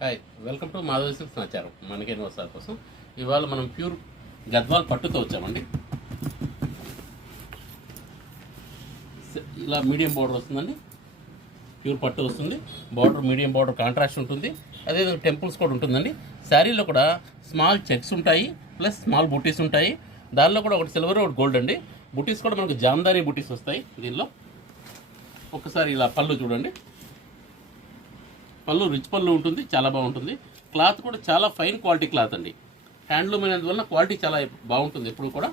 Hi, welcome to Madhavi silks సమాచారం. మనకేం వస్తారు కోసం ఇవాళ మనం ప్యూర్ గద్వాల్ పట్టుతో వచ్చామండి. ఇలా మీడియం బార్డర్ వస్తుందండి, ప్యూర్ పట్టు వస్తుంది. బార్డర్ మీడియం బార్డర్ కాంట్రాస్ట్ ఉంటుంది. అదేవిధంగా టెంపుల్స్ కూడా ఉంటుందండి. శారీలో కూడా స్మాల్ చెక్స్ ఉంటాయి, ప్లస్ స్మాల్ బూటీస్ ఉంటాయి. దానిలో కూడా ఒకటి సిల్వర్, ఒకటి గోల్డ్ అండి. బూటీస్ కూడా మనకు జామ్దారీ బూటీస్ వస్తాయి. దీనిలో ఒకసారి ఇలా పళ్ళు చూడండి. పళ్ళు రిచ్ పళ్ళు ఉంటుంది, చాలా బాగుంటుంది. క్లాత్ కూడా చాలా ఫైన్ క్వాలిటీ క్లాత్ అండి. హ్యాండ్లూమ్ అయినందువల్ల క్వాలిటీ చాలా బాగుంటుంది ఎప్పుడు కూడా.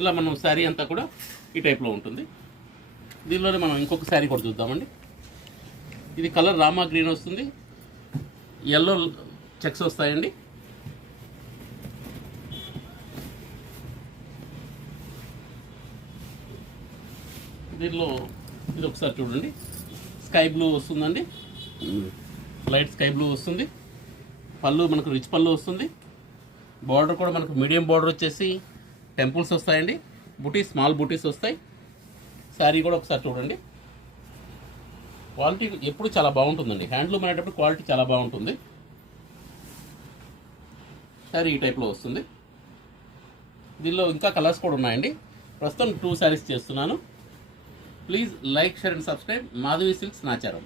ఇలా మనం శారీ అంతా కూడా ఈ టైప్లో ఉంటుంది. దీనిలోనే మనం ఇంకొక శారీ కూడా చూద్దామండి. ఇది కలర్ రామా గ్రీన్ వస్తుంది, ఎల్లో చెక్స్ వస్తాయండి. దీనిలో ఇది ఒకసారి చూడండి, స్కై బ్లూ వస్తుందండి, లైట్ స్కై బ్లూ వస్తుంది. పళ్ళు మనకు రిచ్ పళ్ళు వస్తుంది. బార్డర్ కూడా మనకు మీడియం బార్డర్ వచ్చేసి టెంపుల్స్ వస్తాయండి. బూటీస్ స్మాల్ బూటీస్ వస్తాయి. శారీ కూడా ఒకసారి చూడండి. క్వాలిటీ ఎప్పుడు చాలా బాగుంటుందండి. హ్యాండ్లూమ్ అనేటప్పుడు క్వాలిటీ చాలా బాగుంటుంది. శారీ ఈ టైప్లో వస్తుంది. దీనిలో ఇంకా కలర్స్ కూడా ఉన్నాయండి. ప్రస్తుతం 2 శారీస్ చేస్తున్నాను. Please like, share and subscribe. Madhavi silks Nacharam.